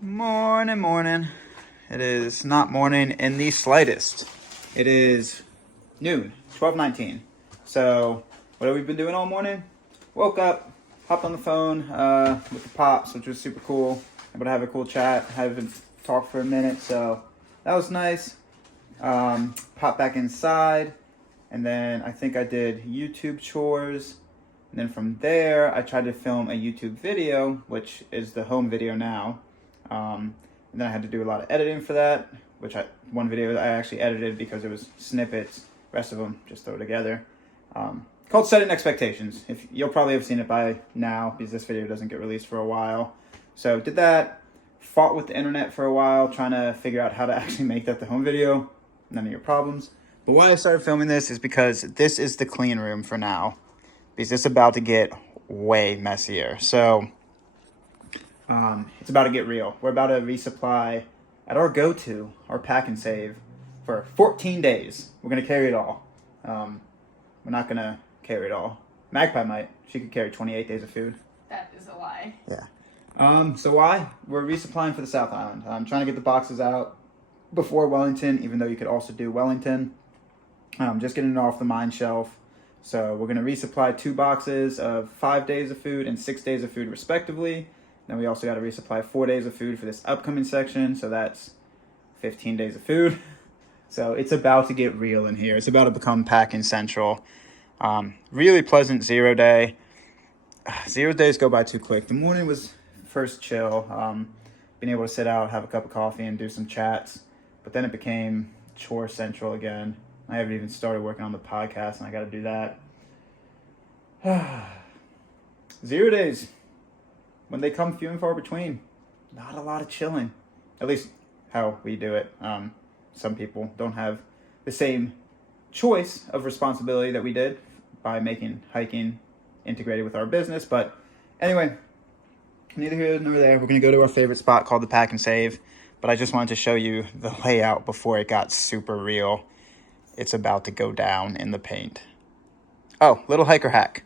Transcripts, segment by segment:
Morning, morning. It is not morning in the slightest. It is noon, 12:19. So, what have we been doing all morning? Woke up, hopped on the phone with the Pops, which was super cool. Able to have a cool chat, haven't talked for a minute, so that was nice. Popped back inside, and then I think I did YouTube chores. And then from there, I tried to film a YouTube video, which is the home video now. And then I had to do a lot of editing for that, one video I actually edited because it was snippets. Rest of them just throw together. Called Setting Expectations. You'll probably have seen it by now because this video doesn't get released for a while. So did that, fought with the internet for a while, trying to figure out how to actually make that the home video. None of your problems. But why I started filming this is because this is the clean room for now, because it's about to get way messier. So it's about to get real. We're about to resupply at our go-to, our Pak N Save, for 14 days. We're going to carry it all. We're not going to carry it all. Magpie might. She could carry 28 days of food. That is a lie. Yeah. So why? We're resupplying for the South Island. I'm trying to get the boxes out before Wellington, even though you could also do Wellington. Just getting it off the mine shelf. So we're going to resupply 2 boxes of 5 days of food and 6 days of food respectively. Then we also got to resupply 4 days of food for this upcoming section. So that's 15 days of food. So it's about to get real in here. It's about to become packing central. Really pleasant 0 day. 0 days go by too quick. The morning was first chill. Being able to sit out, have a cup of coffee, and do some chats. But then it became chore central again. I haven't even started working on the podcast, and I got to do that. 0 days. When they come few and far between, not a lot of chilling. At least how we do it. Some people don't have the same choice of responsibility that we did by making hiking integrated with our business. But anyway, neither here nor there. We're going to go to our favorite spot called the Pak N Save. But I just wanted to show you the layout before it got super real. It's about to go down in the paint. Oh, little hiker hack.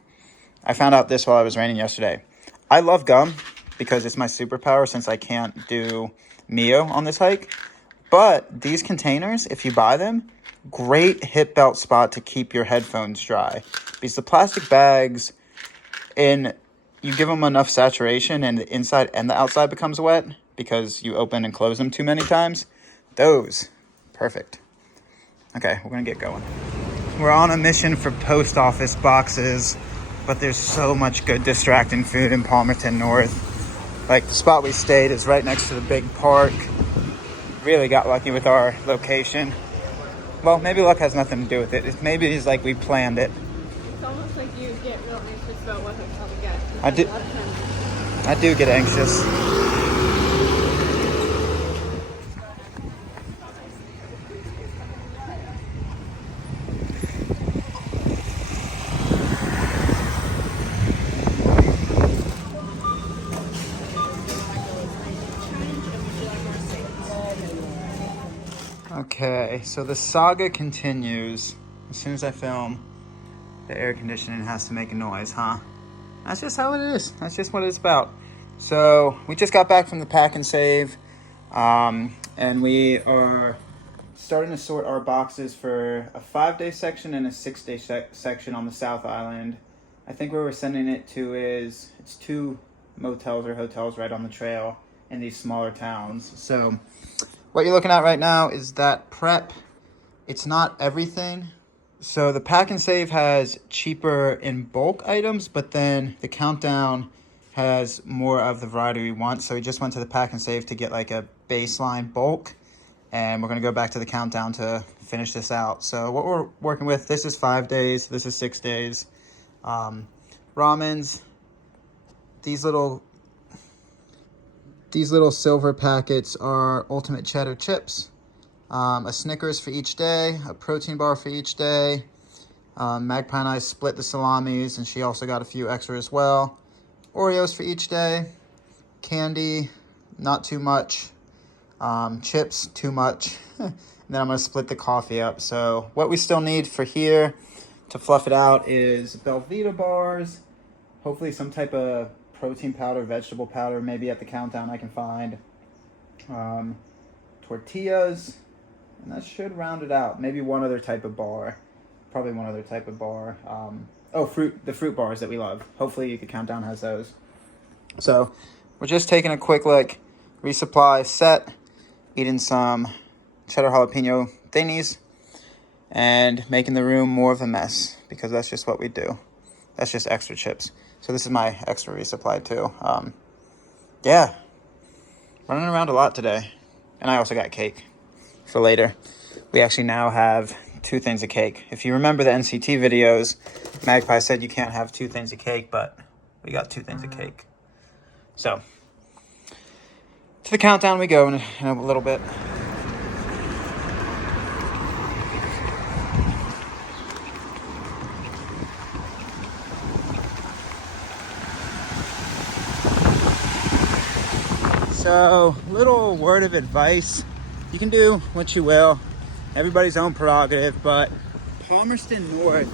I found out this while I was raining yesterday. I love gum because it's my superpower since I can't do Mio on this hike. But these containers, if you buy them, great hip belt spot to keep your headphones dry. Because the plastic bags, you give them enough saturation and the inside and the outside becomes wet because you open and close them too many times. Those, perfect. Okay, we're going to get going. We're on a mission for post office boxes, but there's so much good distracting food in Palmerston North. Like the spot we stayed is right next to the big park. Really got lucky with our location. Well, maybe luck has nothing to do with it. Maybe it's like we planned it. It's almost like you get real anxious about what hotel to get. I do get anxious. Okay, so the saga continues. As soon as I film, the air conditioning has to make a noise, huh? That's just how it is. That's just what it's about. So we just got back from the Pak N Save, and we are starting to sort our boxes for a 5-day section and a 6-day section on the South Island. I think where we're sending it to it's 2 motels or hotels right on the trail in these smaller towns. So what you're looking at right now is that prep. It's not everything. So the Pak N Save has cheaper in bulk items, but then the Countdown has more of the variety we want. So we just went to the Pak N Save to get like a baseline bulk, and we're going to go back to the Countdown to finish this out. So what we're working with, this is 5 days, this is 6 days. Ramens, these little silver packets are ultimate cheddar chips. A Snickers for each day, a protein bar for each day. Magpie and I split the salamis, and she also got a few extra as well. Oreos for each day. Candy, not too much. Chips, too much. And then I'm going to split the coffee up. So what we still need for here to fluff it out is Belvita bars. Hopefully some type of protein powder, vegetable powder, maybe at the Countdown I can find. tortillas, and that should round it out. Maybe one other type of bar. Probably one other type of bar. The fruit bars that we love. Hopefully You Could Count Down has those. So we're just taking a quick look. Resupply set. Eating some cheddar jalapeno thingies. And making the room more of a mess. Because that's just what we do. That's just extra chips. So this is my extra resupply too. Yeah. Running around a lot today. And I also got cake for later. We actually now have 2 things of cake. If you remember the NCT videos, Magpie said you can't have 2 things of cake, but we got 2 things of cake. So, to the countdown we go in a little bit. So, little word of advice. You can do what you will. Everybody's own prerogative, but Palmerston North,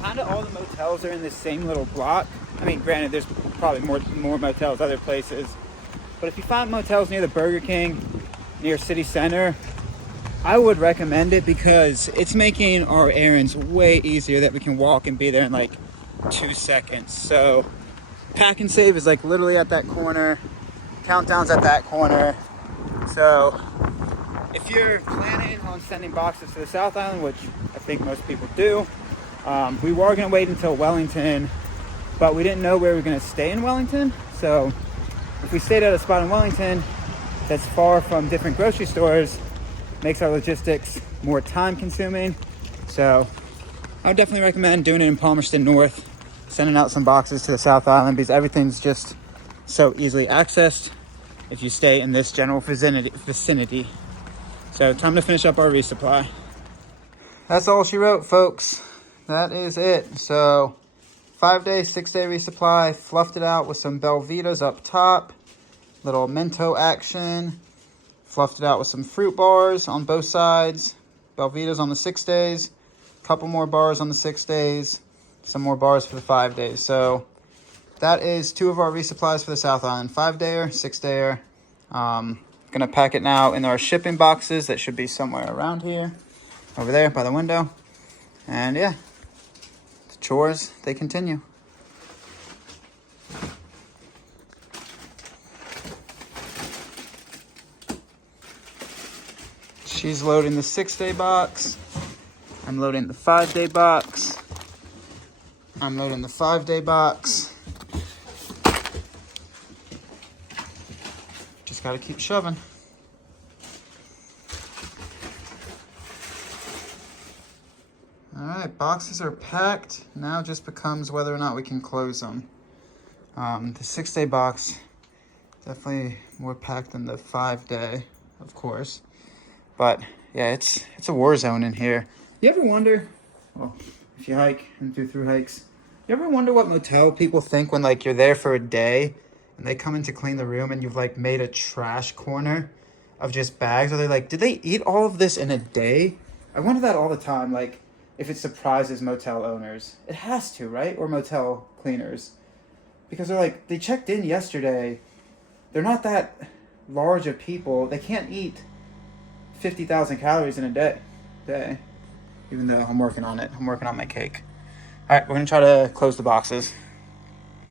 kind of all the motels are in the same little block. I mean, granted, there's probably more motels other places. But if you find motels near the Burger King, near City Center, I would recommend it because it's making our errands way easier that we can walk and be there in like 2 seconds. So, Pak N Save is like literally at that corner. Countdown's at that corner. So if you're planning on sending boxes to the South Island, which I think most people do, we were going to wait until Wellington, but we didn't know where we were going to stay in Wellington. So if we stayed at a spot in Wellington that's far from different grocery stores, makes our logistics more time consuming. So I would definitely recommend doing it in Palmerston North, sending out some boxes to the South Island because everything's just so easily accessed if you stay in this general vicinity. So time to finish up our resupply. That's all she wrote, folks. That is it. So 5-day, 6-day resupply. Fluffed it out with some Belvitas up top. Little Mento action. Fluffed it out with some fruit bars on both sides. Belvitas on the 6 days. Couple more bars on the 6 days. Some more bars for the 5 days. So that is 2 of our resupplies for the South Island. 5-dayer, 6-dayer. Gonna pack it now in our shipping boxes that should be somewhere around here. Over there by the window. And yeah, the chores, they continue. She's loading the 6-day box. I'm loading the 5-day box. I'm loading the 5-day box. Just gotta keep shoving. All right, boxes are packed. Now it just becomes whether or not we can close them. The 6-day box, definitely more packed than the 5-day, of course. But yeah, it's a war zone in here. You ever wonder, well, if you hike and do through hikes, you ever wonder what motel people think when like you're there for a day and they come in to clean the room and you've like made a trash corner of just bags? Are they like, did they eat all of this in a day? I wonder that all the time, like if it surprises motel owners. It has to, right? Or motel cleaners. Because they're like, they checked in yesterday. They're not that large of people. They can't eat 50,000 calories in a day. Even though I'm working on it. I'm working on my cake. All right, we're going to try to close the boxes.